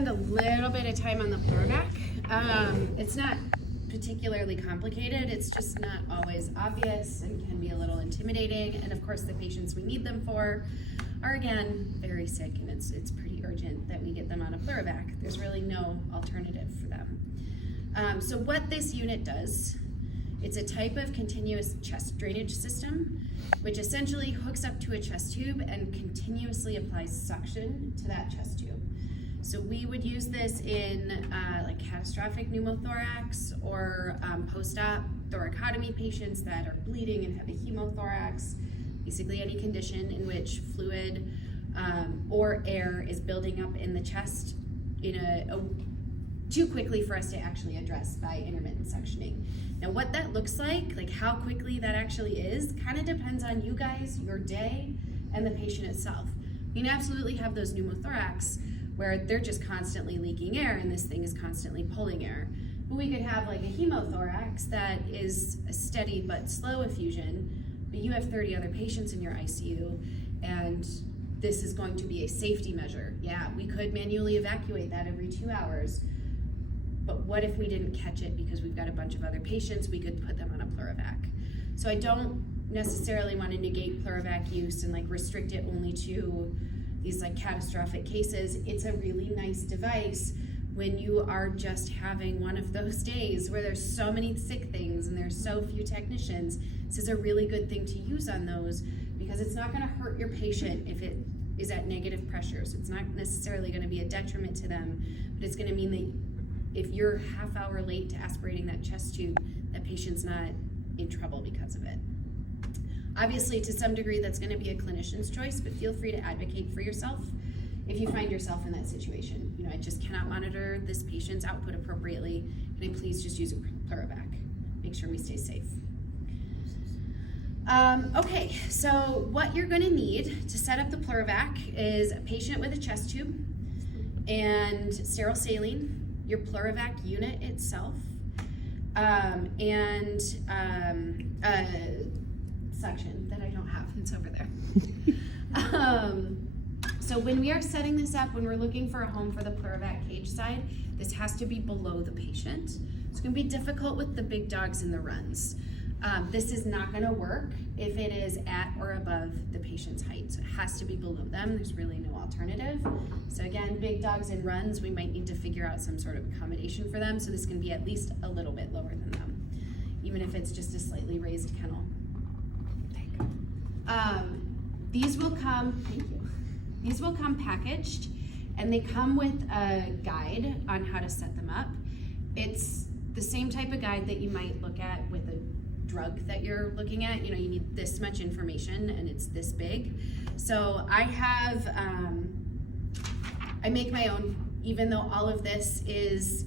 spend a little bit of time on the Pleuravac. It's not particularly complicated. It's just not always obvious and can be a little intimidating. And of course, the patients we need them for are, again, very sick, and it's pretty urgent that we get them on a Pleuravac. There's really no alternative for them. So what this unit does, it's a type of continuous chest drainage system, which essentially hooks up to a chest tube and continuously applies suction to that chest tube. So we would use this in like catastrophic pneumothorax or post-op thoracotomy patients that are bleeding and have a hemothorax, basically any condition in which fluid or air is building up in the chest in too quickly for us to actually address by intermittent suctioning. Now what that looks like how quickly that actually is, kind of depends on you guys, your day, and the patient itself. You can absolutely have those pneumothorax where they're just constantly leaking air and this thing is constantly pulling air. But we could have like a hemothorax that is a steady but slow effusion, but you have 30 other patients in your ICU, and this is going to be a safety measure. Yeah, we could manually evacuate that every 2 hours, but what if we didn't catch it because we've got a bunch of other patients? We could put them on a Pleuravac. So I don't necessarily want to negate Pleuravac use and restrict it only to these catastrophic cases. It's a really nice device when you are just having one of those days where there's so many sick things and there's so few technicians. This is a really good thing to use on those because it's not going to hurt your patient if it is at negative pressures. It's not necessarily going to be a detriment to them, but it's going to mean that if you're half hour late to aspirating that chest tube, that patient's not in trouble because of it. Obviously, to some degree, that's going to be a clinician's choice, but feel free to advocate for yourself if you find yourself in that situation. I just cannot monitor this patient's output appropriately. Can I please just use a Pleuravac? Make sure we stay safe. Okay, so what you're going to need to set up the Pleuravac is a patient with a chest tube and sterile saline, your Pleuravac unit itself, and suction that I don't have, it's over there. So when we are setting this up, when we're looking for a home for the Pleuravac cage side, this has to be below the patient. It's going to be difficult with the big dogs in the runs. This is not going to work if it is at or above the patient's height. So it has to be below them. There's really no alternative. So again, big dogs in runs, we might need to figure out some sort of accommodation for them. So this can be at least a little bit lower than them, even if it's just a slightly raised kennel. These will come, thank you. These will come packaged, and they come with a guide on how to set them up. It's the same type of guide that you might look at with a drug that you're looking at. You need this much information and it's this big. So I have, I make my own, even though all of this is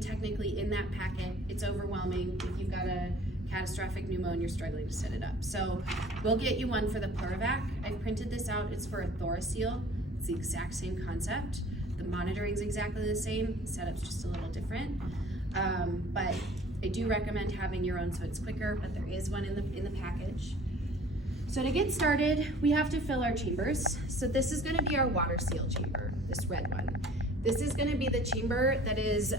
technically in that packet. It's overwhelming if you've got a catastrophic pneumo and you're struggling to set it up. So we'll get you one for the Pleuravac. I've printed this out. It's for a Thoraseal. It's the exact same concept. The monitoring's exactly the same. The setup's just a little different. But I do recommend having your own so it's quicker, but there is one in the package. So to get started, we have to fill our chambers. So this is going to be our water seal chamber, this red one. This is going to be the chamber that is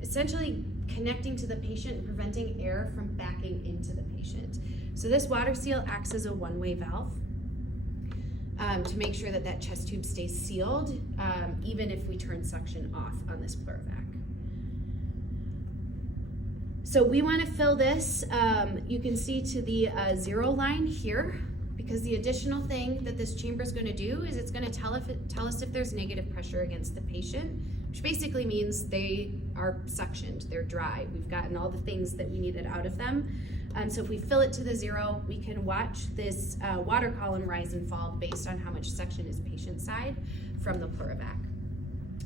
essentially connecting to the patient and preventing air from backing into the patient. So this water seal acts as a one-way valve to make sure that that chest tube stays sealed, even if we turn suction off on this Pleuravac. So we want to fill this, you can see to the 0 line here, because the additional thing that this chamber is going to do is it's going to tell us if there's negative pressure against the patient, which basically means they are suctioned, they're dry. We've gotten all the things that we needed out of them. So if we fill it to the 0, we can watch this water column rise and fall based on how much suction is patient side from the Pleuravac.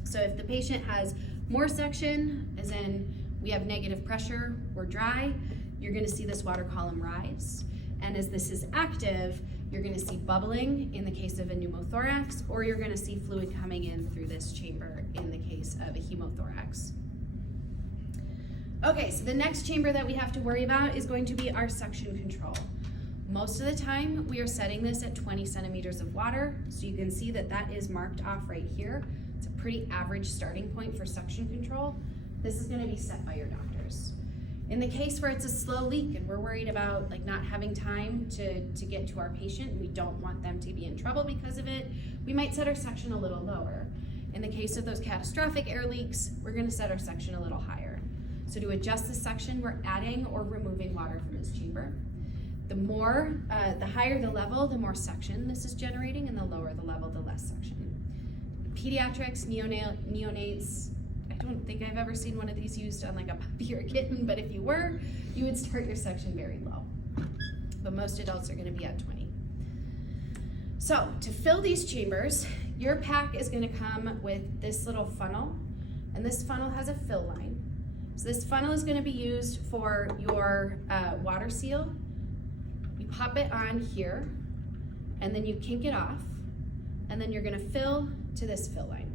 So if the patient has more suction, as in we have negative pressure, we're dry, you're going to see this water column rise. And as this is active, you're going to see bubbling in the case of a pneumothorax, or you're going to see fluid coming in through this chamber in the case of a hemothorax. Okay, so the next chamber that we have to worry about is going to be our suction control. Most of the time, we are setting this at 20 centimeters of water, so you can see that that is marked off right here. It's a pretty average starting point for suction control, this is gonna be set by your doctors. In the case where it's a slow leak and we're worried about like not having time to get to our patient, we don't want them to be in trouble because of it, we might set our suction a little lower. In the case of those catastrophic air leaks, we're gonna set our suction a little higher. So to adjust the suction, we're adding or removing water from this chamber. The higher the level, the more suction this is generating, and the lower the level, the less suction. Pediatrics, neonates, I don't think I've ever seen one of these used on like a puppy or a kitten, but if you were, you would start your suction very low. But most adults are gonna be at 20. So to fill these chambers, your pack is gonna come with this little funnel, and this funnel has a fill line. So this funnel is gonna be used for your water seal. You pop it on here, and then you kink it off, and then you're gonna fill to this fill line.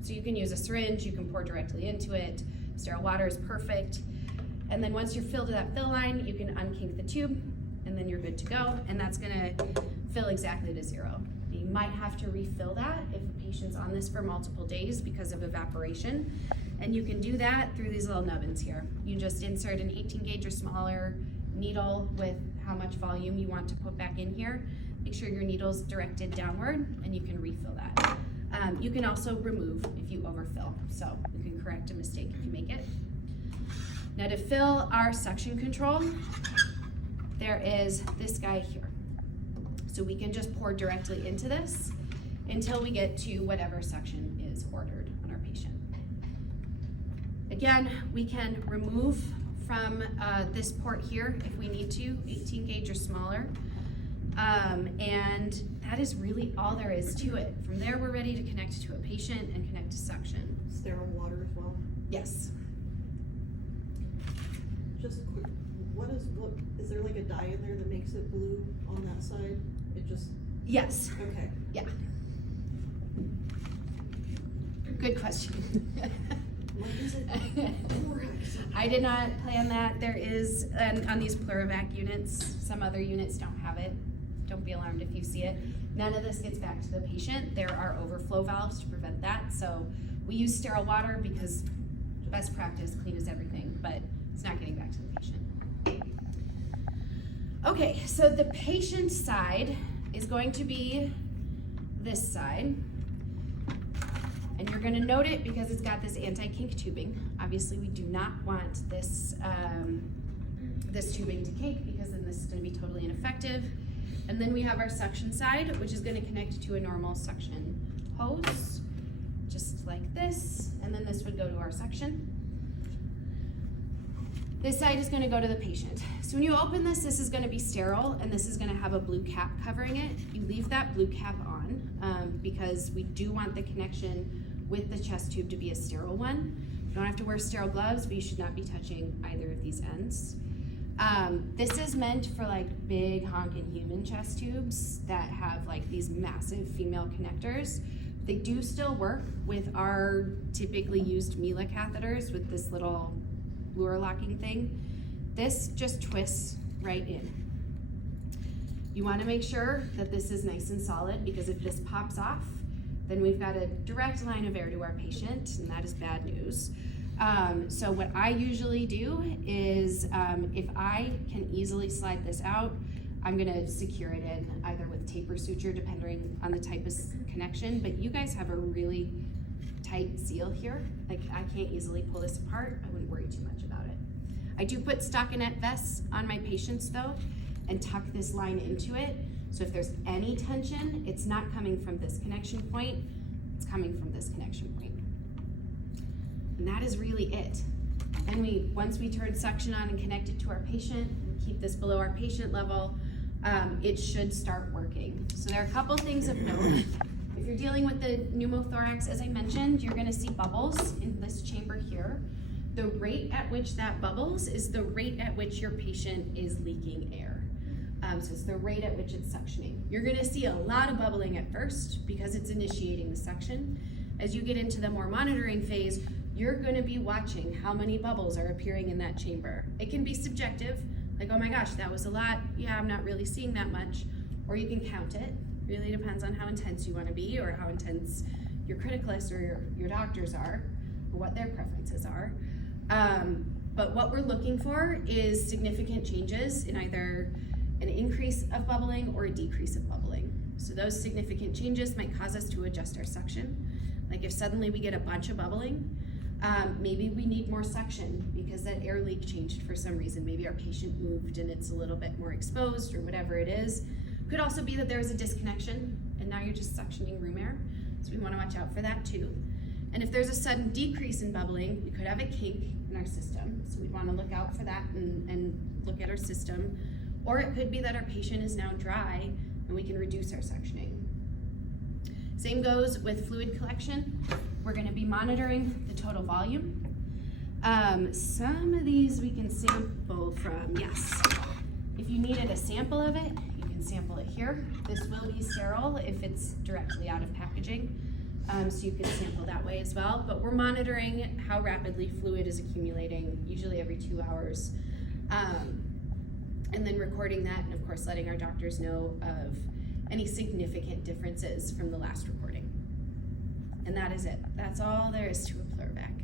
So you can use a syringe, you can pour directly into it. Sterile water is perfect. And then once you're filled to that fill line, you can unkink the tube, and then you're good to go, and that's gonna fill exactly to 0. You might have to refill that if a patient's on this for multiple days because of evaporation, and you can do that through these little nubbins here. You just insert an 18 gauge or smaller needle with how much volume you want to put back in here. Make sure your needle's directed downward, and you can refill that. You can also remove if you overfill, so you can correct a mistake if you make it. Now to fill our suction control, there is this guy here. So we can just pour directly into this until we get to whatever suction is ordered on our patient. Again, we can remove from this port here if we need to, 18 gauge or smaller. And that is really all there is to it. From there, we're ready to connect to a patient and connect to suction. Sterile water as well? Yes. Just quick, what is there like a dye in there that makes it blue on that side? It just, Yes. okay. Yeah. Good question. What is it? I did not plan that. There is, on these Pleuravac units, some other units don't have it. Don't be alarmed if you see it. None of this gets back to the patient. There are overflow valves to prevent that. So we use sterile water because best practice, clean as everything, but it's not getting back to the patient. Okay, so the patient side is going to be this side. And you're gonna note it because it's got this anti-kink tubing. Obviously, we do not want this, this tubing to kink because then this is gonna be totally ineffective. And then we have our suction side, which is gonna connect to a normal suction hose, just like this. And then this would go to our suction. This side is gonna go to the patient. So when you open this, this is gonna be sterile, and this is gonna have a blue cap covering it. You leave that blue cap on because we do want the connection with the chest tube to be a sterile one. You don't have to wear sterile gloves, but you should not be touching either of these ends. This is meant for like big honking human chest tubes that have like these massive female connectors. They do still work with our typically used Mila catheters with this little lure locking thing. This just twists right in. You want to make sure that this is nice and solid because if this pops off, then we've got a direct line of air to our patient, and that is bad news. So what I usually do is if I can easily slide this out, I'm gonna secure it in either with tape or suture depending on the type of connection, but you guys have a really tight seal here. Like I can't easily pull this apart. I wouldn't worry too much about it. I do put stockinette vests on my patients though and tuck this line into it. So if there's any tension, it's not coming from this connection point, it's coming from this connection point. And that is really it. And once we turn suction on and connect it to our patient, and keep this below our patient level, it should start working. So there are a couple things of note. If you're dealing with the pneumothorax, as I mentioned, you're gonna see bubbles in this chamber here. The rate at which that bubbles is the rate at which your patient is leaking air. So it's the rate at which it's suctioning. You're gonna see a lot of bubbling at first because it's initiating the suction. As you get into the more monitoring phase, you're gonna be watching how many bubbles are appearing in that chamber. It can be subjective, like, oh my gosh, that was a lot. Yeah, I'm not really seeing that much. Or you can count it. Really depends on how intense you wanna be or how intense your criticalists or your doctors are, or what their preferences are. But what we're looking for is significant changes in either an increase of bubbling or a decrease of bubbling. So those significant changes might cause us to adjust our suction. Like if suddenly we get a bunch of bubbling, maybe we need more suction because that air leak changed for some reason. Maybe our patient moved and it's a little bit more exposed or whatever it is. Could also be that there was a disconnection and now you're just suctioning room air. So we want to watch out for that too. And if there's a sudden decrease in bubbling, we could have a kink in our system. So we'd want to look out for that and look at our system. Or it could be that our patient is now dry and we can reduce our suctioning. Same goes with fluid collection. We're going to be monitoring the total volume. Some of these we can sample from, yes. If you needed a sample of it, you can sample it here. This will be sterile if it's directly out of packaging. So you can sample that way as well. But we're monitoring how rapidly fluid is accumulating, usually every 2 hours. And then recording that and of course letting our doctors know of any significant differences from the last recording. And that is it. That's all there is to a Pleuravac.